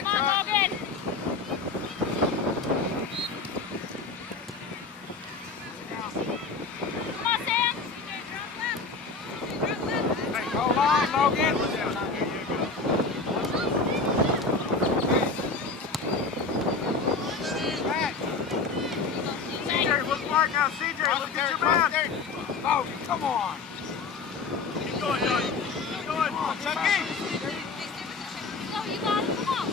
Come on, Logan. Come on, Sam. Hey, go line, Logan. CJ, look smart now. CJ, look at your man. Logan, come on. Keep going, Doug. Keep going. Come on, Chucky. No, you got it. Come on.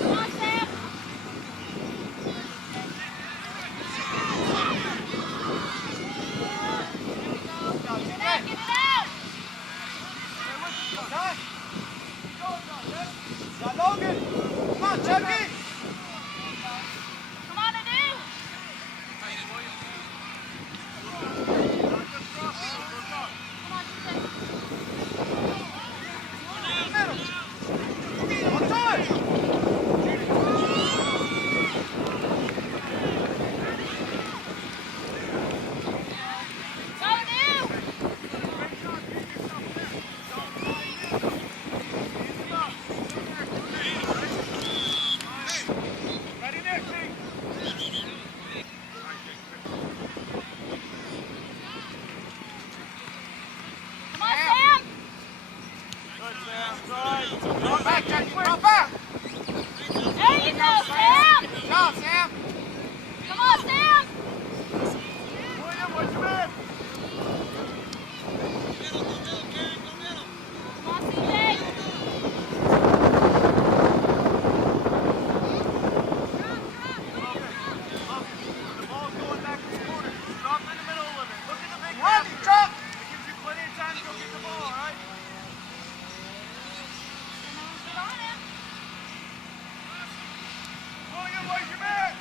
Come on, Sam. Get it out. Now, Logan. Come on, Chucky. Come on, Anu. Come on, CJ. On time. Go, Anu. Ready, Nick? Come on, Sam. Good, Sam. Good. Go back, Chucky. Go back. There you go, Sam. Good job, Sam. Come on, Sam. William, what's your man? Come on, CJ. The ball's going back to the corner. Stop in the middle of it. Look at the big man. Truck. It gives you plenty of time to go get the ball, all right? William, where's your man?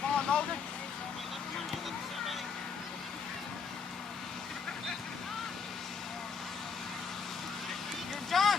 Come on, Logan. Here's John.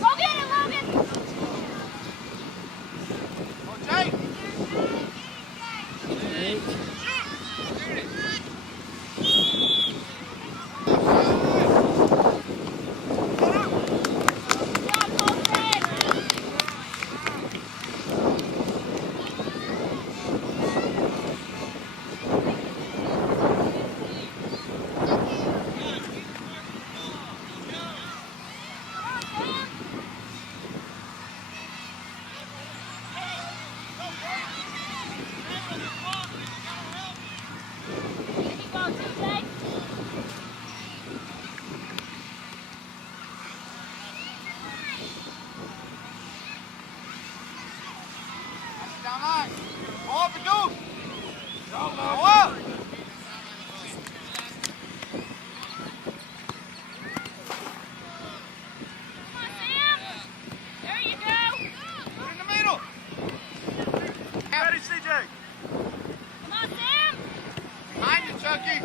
Go get it, Logan. Come on, Fred. Keep on, CJ. Down line. Go up and do. Go up. Come on, Sam. There you go. Put in the middle. Ready, CJ. Come on, Sam. Behind you, Chucky.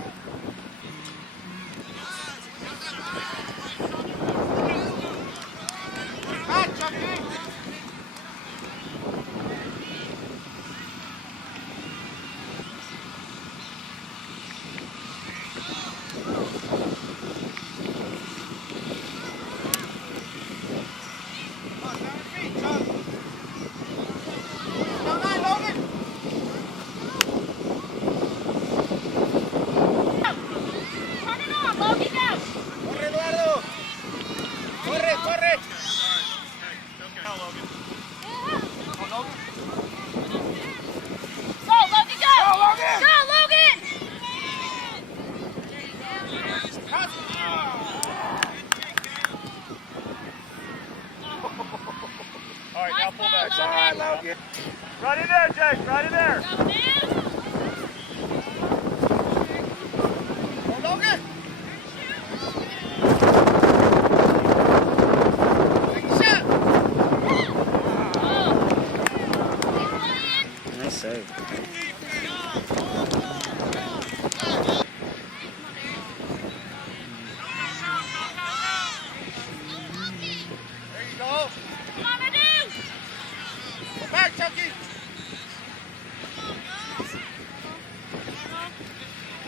Back, Chucky. Come on, 7 feet, Chuck. Down line, Logan. Turn it on, Logan, go. Corre, Eduardo. Corre, corre. Go, Logan, go. Go, Logan. Go, Logan. Right in there, Jake. Right in there. Go, man. Logan. Nice save. There you go. Come on, Adu. Go back, Chucky.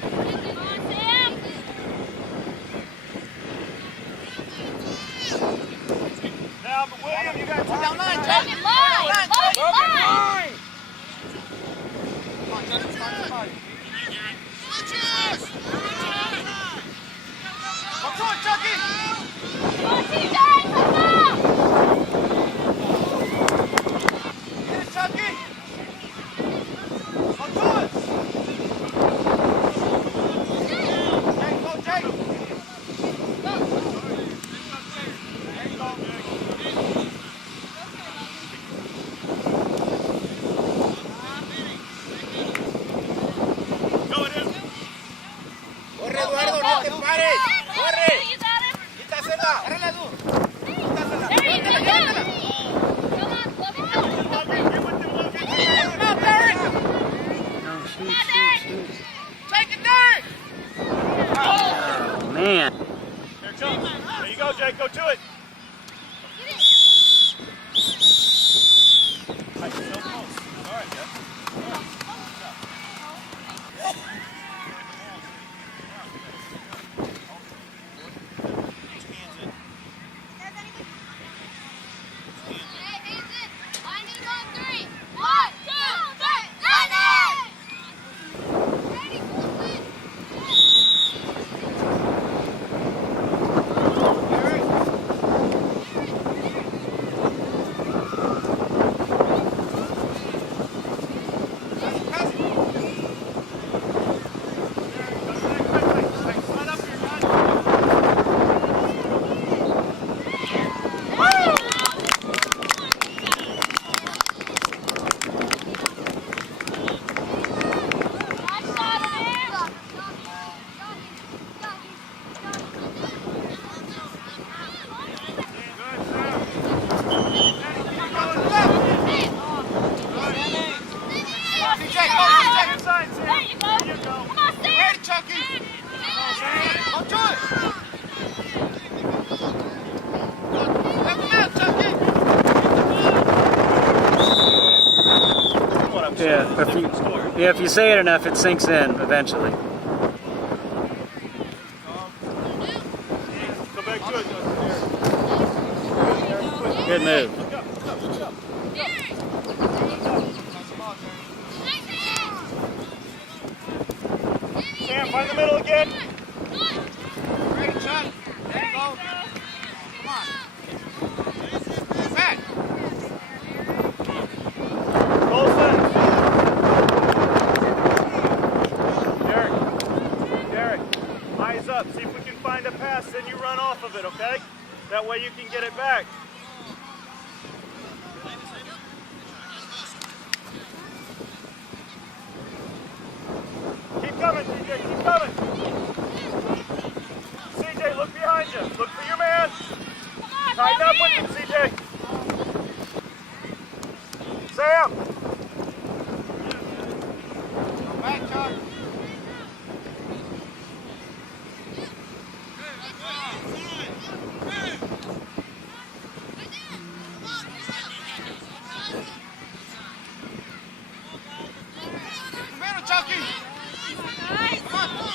Come on, Sam. Now, William, you got to down line, Logan, Chucky. line. Logan, line. Come on, Chucky. Find somebody. Go to it, Chucky. Come on, TJ. Come on. Get it, Chucky. Go to it. Jake, go, Jake. There you go. Corre, Eduardo, no te pares. Corre. You got him. Quítasela. Agárrala, Edu. Quítasela. There you go. Quítasela. Come on, Logan, go. Come on, Derek. No, shoot, Come on, shoot, Derek. shoot. Take it, Derek. Oh, man. There it comes. There you go, Jake. Go to it. Right, so close. All right, Jeff. Yeah, if you say it enough, it sinks in eventually. Good move. Sam, find the middle again. Ready, Chuck. There you go. Come on. Back. Colson. Derek, eyes up. See if we can find a pass, then you run off of it, okay? That way you can get it back. Keep coming, CJ, keep coming. CJ, look behind you. Look for your man. Tighten up with him, CJ. Sam. Come back, Chuck. Chucky! Come on!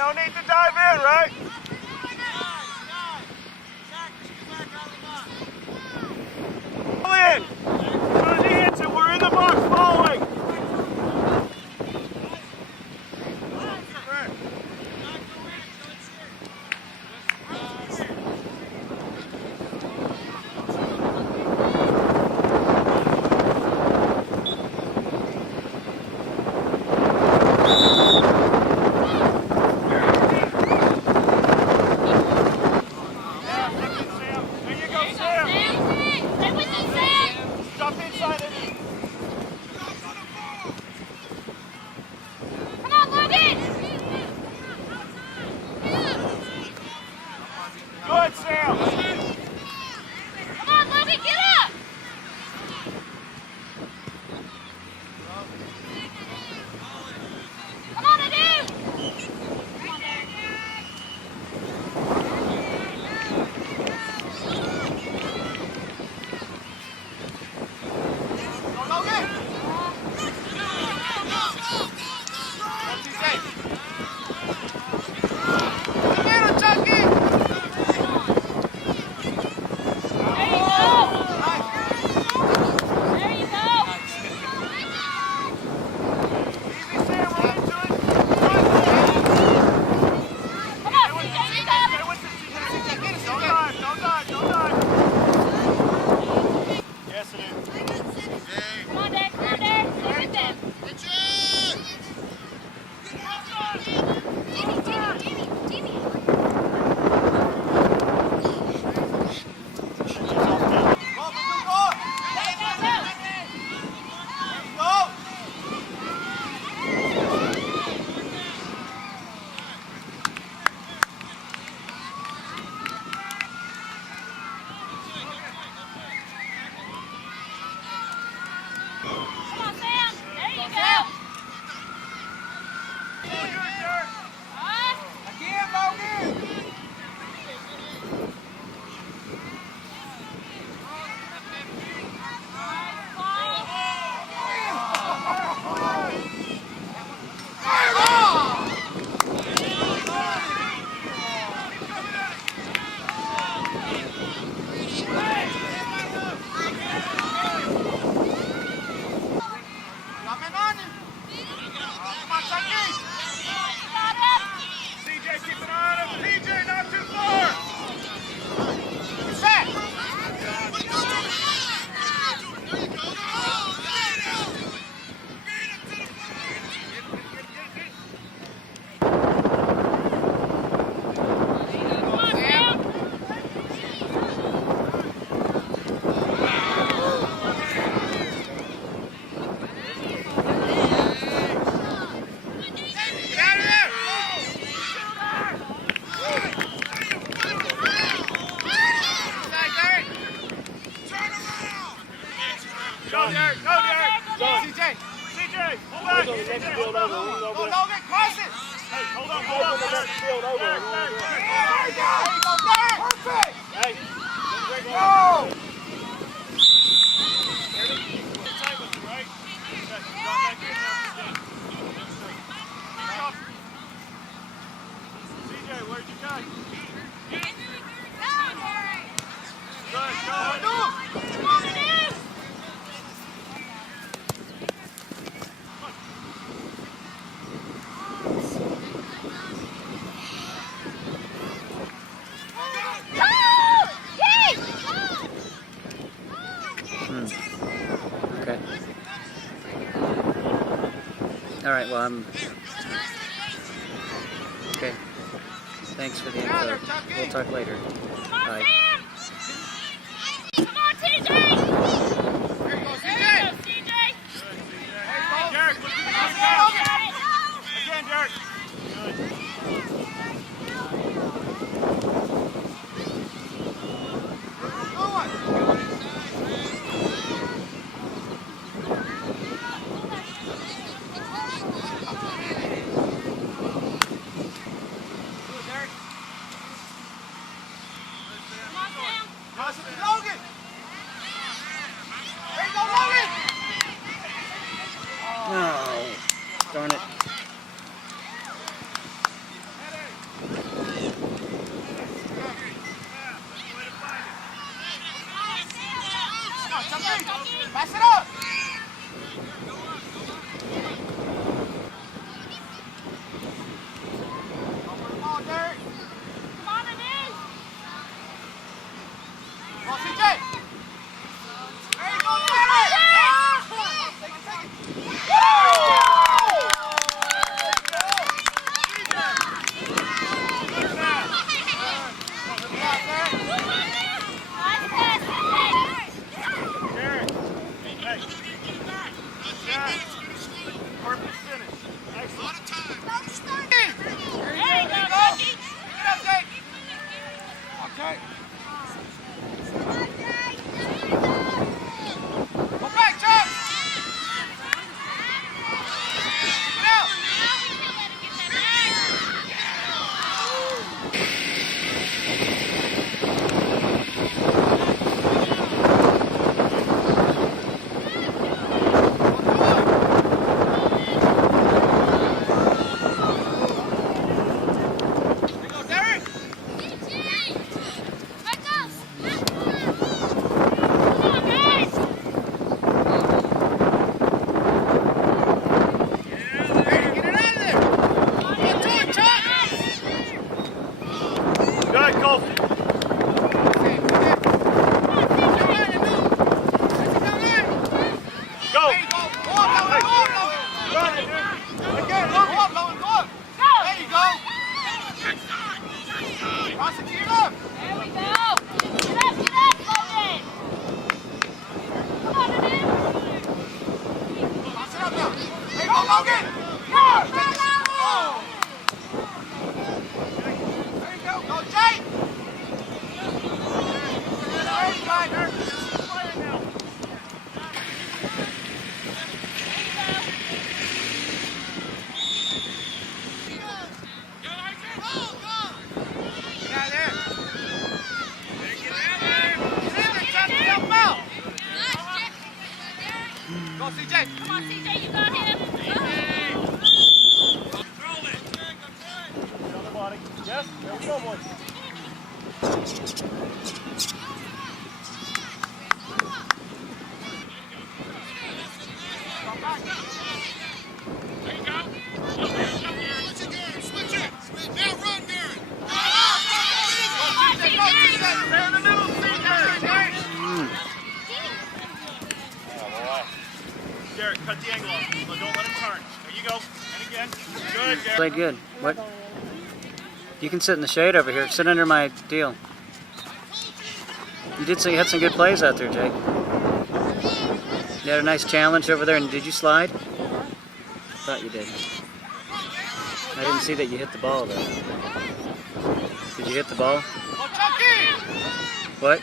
no need to dive in, right? Pull in. As soon as he hits it, we're in the box following. There you go, Sam. Stay with him, Sam. Jump inside it. Come on, Logan. Good, Sam. Come on, Logan, get up. Come on, Adu. Go, Logan. That's safe. Get him, Chucky. There you go. There you go. Easy, Sam. We're into it. Come on, CJ, you got it. Stay with it, CJ. Don't dive. Don't dive. Don't dive. Yes, it is. Come on, Dad. Come on, Dad. Stay with them. Come on, Sam. There you go. Huh? CJ, keep an eye on him. PJ, not too far. Set. Come on, Sam. Get out of there. Go, Derek. Go, Derek. Go, Derek. CJ. CJ, hold back. CJ, hold on. Go, Logan. Cross it. Hey, hold on. Derek. Derek. There you go, Derek. Perfect. Hey. Go. CJ, where'd you go? Good, go. Come on, Adu. Go! Keith! Okay. All right. Well, I'm. Okay. Thanks for the info. We'll talk later. Come on, Bye. Sam! Come on, TJ! There you go, There CJ. you go, CJ! Derek, look at Come the on, go. CJ! Again, Derek. Come on, on, Chucky. Pass it up. Come on, Derek. Come on, Denise. Come on, CJ. There you go, Derek. Take it, take it. Perfect finish. Excellent. There you go, Chucky. Get up, Jake. Okay. Go back, Chuck. Get out. There you go, Derek. Come on, guys. Hey, get it out of there. Get to it, Chuck. Good, Kofi. Go. There you go. Go on, Logan. Go on, Logan. Run it, dude. Again, go on, Logan. Go on. There you go. Prosecute up. There we go. Get up, Logan. Come on, Denise. Pass it up now. There you go, Logan. Go. Take it. Oh. There you go. Go, Jake. There you go, Dirk. Play now. Get out of there. Get out there. Chuck. Help out. Go, CJ. Come on, CJ, you got him. On the body. Yes, there we go, boys. Come back. There you go. Switch it. Now run, Darren. Go, CJ. Stay in the middle, CJ. Derek, cut the angle off. Don't let him turn. There you go. And again. Good, Derek. Played good. What? You can sit in the shade over here. Sit under my deal. You did say you had some good plays out there, Jake. You had a nice challenge over there, and did you slide? Thought you did. I didn't see that you hit the ball, though. Did you hit the ball? Go, Chucky. What?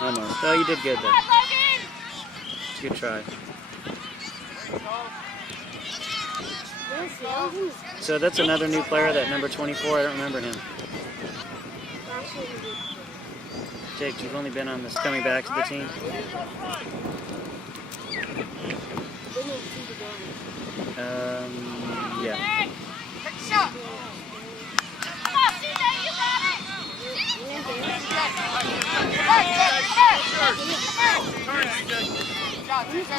Almost. Oh, you did good, Come though. on, Logan. Good try. So that's another new player, that number 24. I don't remember him. Jake, you've only been on this coming back to the team. Yeah. Take a shot. Come on, CJ, you got it. Turn, CJ. Shot, CJ.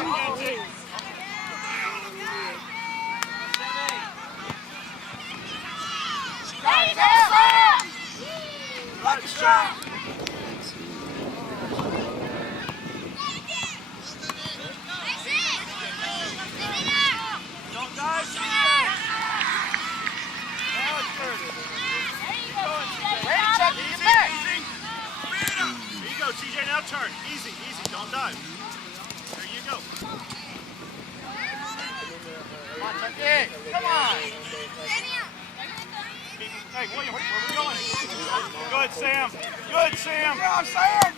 There you go, Sam. Like a shot. Don't dive, CJ. Now it's good. There you go, CJ. Ready, Chucky, get back. There you go, TJ. Now turn. Easy, easy. Don't dive. There you go. Come on, Chucky. Come on. Hey, William, where are we going? Good, Sam. Good, Sam. Yeah, I'm saying.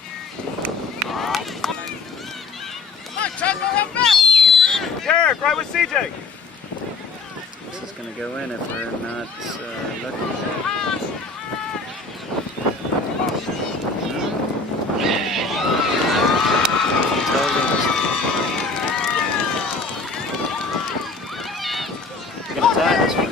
Come on, Chuck, go help out. Derek, right with CJ. This is going to go in if we're not lucky. We're going to tie this one.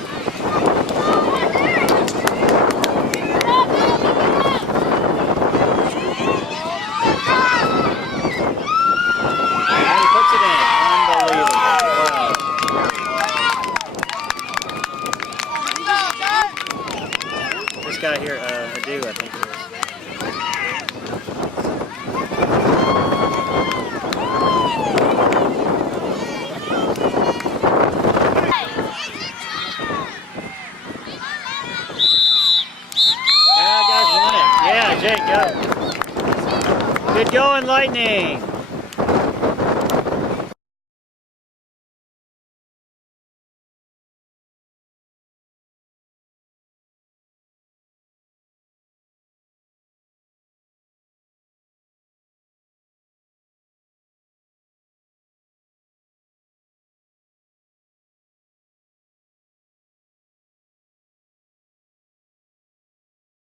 Lightning.